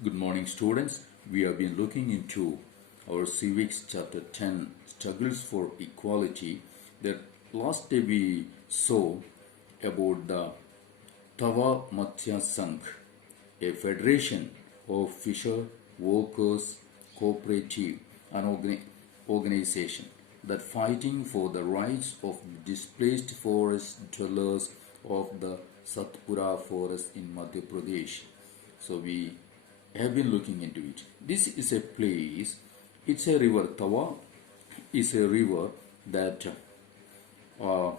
Good morning, students. We have been looking into our Civics chapter 10, Struggles for Equality. The last day we saw about the Tava Matsya Sangh, a federation of fisher workers cooperative and organization that fighting for the rights of displaced forest dwellers of the Satpura forest in Madhya Pradesh. So we have been looking into it. This is a place, it's a river. Tawa is a river that uh,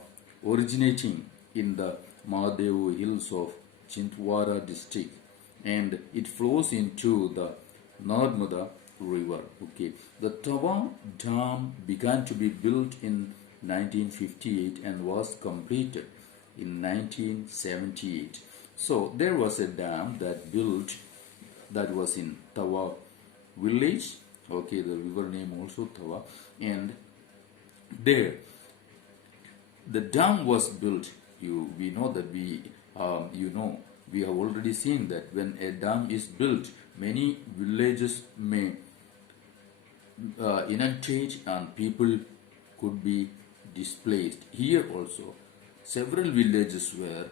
originating in the Mahadev hills of Chintwara district, and it flows into the Narmada river. Okay, the Tawa Dam began to be built in 1958 and was completed in 1978. So there was a dam that was in Tawa village. Okay, the river name also Tawa, and there the dam was built. We know that we have already seen that when a dam is built, many villages may inundate and people could be displaced. Here also, several villages were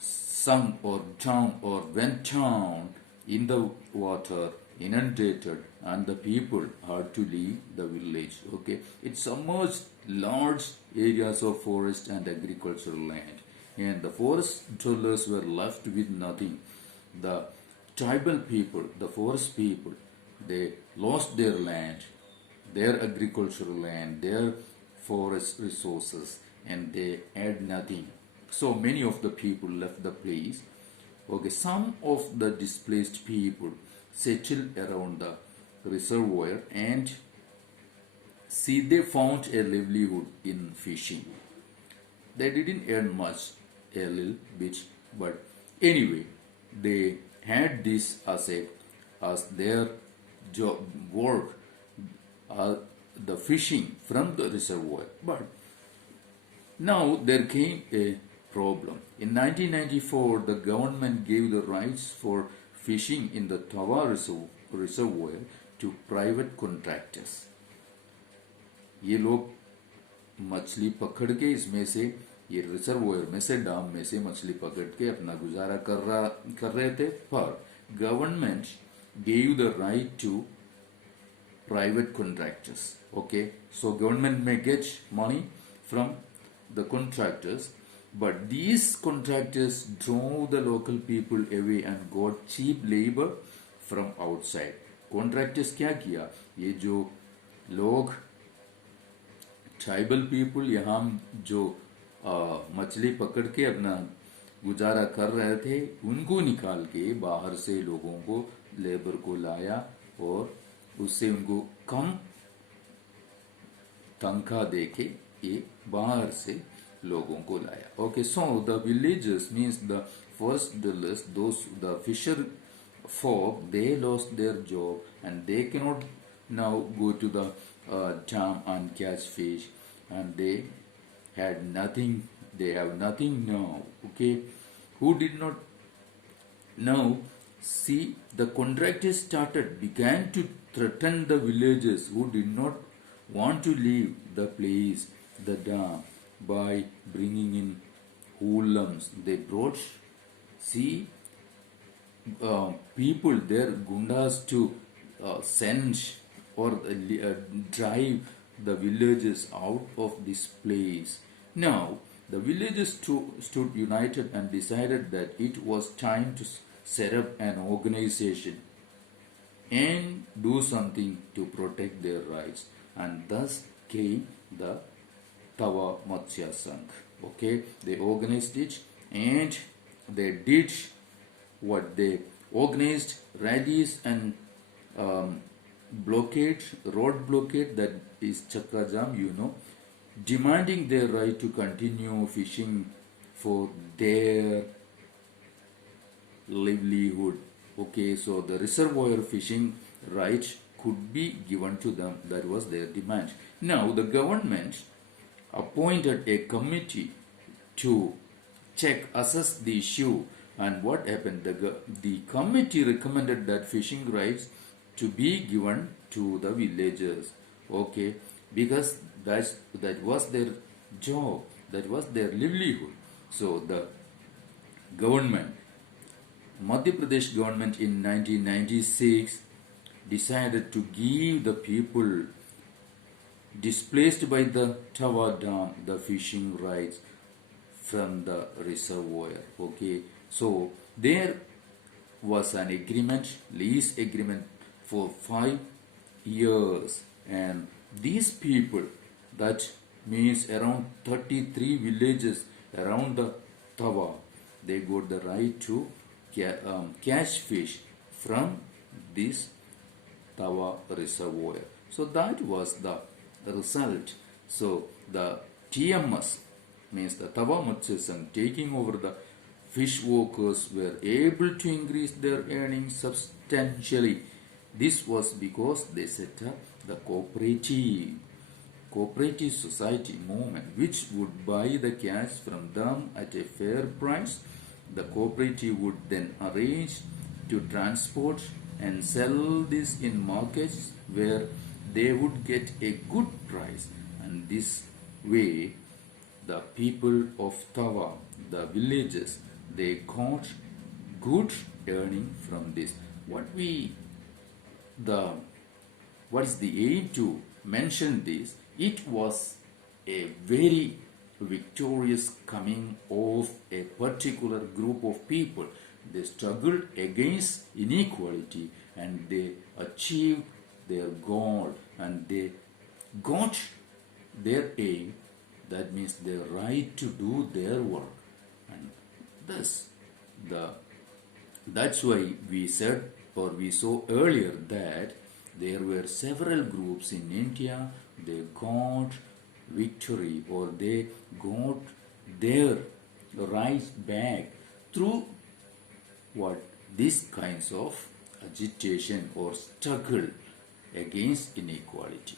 sunk or drowned or went down in the water, inundated, and the people had to leave the village. Okay, it submerged large areas of forest and agricultural land, and the forest dwellers were left with nothing. The tribal people, the forest people, they lost their land, their agricultural land, their forest resources, and they had nothing. So many of the people left the place. Okay, some of the displaced people settled around the reservoir and see they found a livelihood in fishing. They didn't earn much, a little bit, but anyway, they had this as their job work, the fishing from the reservoir. But now there came a problem. In 1994, the government gave the rights for fishing in the Tawa reservoir to private contractors. ये लोग मछली पकड़ के इसमें से ये reservoir में से डैम में से मछली पकड़ के अपना गुजारा कर रहे थे, पर government gave the right to private contractors. Okay, so government may get money from the contractors, but these contractors drove the local people away and got cheap labor from outside. Contractors क्या किया, ये जो लोग tribal people यहाँ जो मछली पकड़ के अपना गुजारा कर रहे थे, उनको निकाल के बाहर से लोगों को, लेबर को लाया और उससे उनको कम तनख्वाह देके ये बाहर से लोगों को लाया. Okay, so the villagers means the first dwellers, those the fisher folk, they lost their job and they cannot now go to the dam and catch fish, and they had nothing. They have nothing now. Okay, who did not now see the contractors began to threaten the villagers who did not want to leave the place, the dam, by bringing in hoodlums. They brought, people there, gundas, to send or drive the villagers out of this place. Now, the villagers stood united and decided that it was time to set up an organization and do something to protect their rights. And thus came the Tava Matsya Sangh. Okay, they organized it and they did what they organized: rallies and road blockade, that is Chakra Jam, demanding their right to continue fishing for their livelihood. Okay, so the reservoir fishing right could be given to them. That was their demand. Now the government appointed a committee to assess the issue And what happened? The committee recommended that fishing rights to be given to the villagers. Okay, because that was their job, that was their livelihood. So the government, Madhya Pradesh government in 1996 decided to give the people displaced by the Tawa Dam the fishing rights from the reservoir. Okay, so there was an agreement, lease agreement for 5 years, and these people, that means around 33 villages around the Tawa, they got the right to catch fish from this Tawa reservoir. So that was the result. So the TMS, means the Tawa Matsya Sangh, taking over the fish workers, were able to increase their earnings substantially. This was because they set up the cooperative society movement, which would buy the catch from them at a fair price. The cooperative would then arrange to transport and sell this in markets where they would get a good price, and this way the people of Tawa, the villages, they got good earning from this. What is the aim to mention this? It was a very victorious coming of a particular group of people. They struggled against inequality and they achieved their goal, and they got their aim, that means their right to do their work. And thus that's why we said, or we saw earlier, that there were several groups in India, they got victory, or they got their rights back through what? These kinds of agitation or struggle against inequality.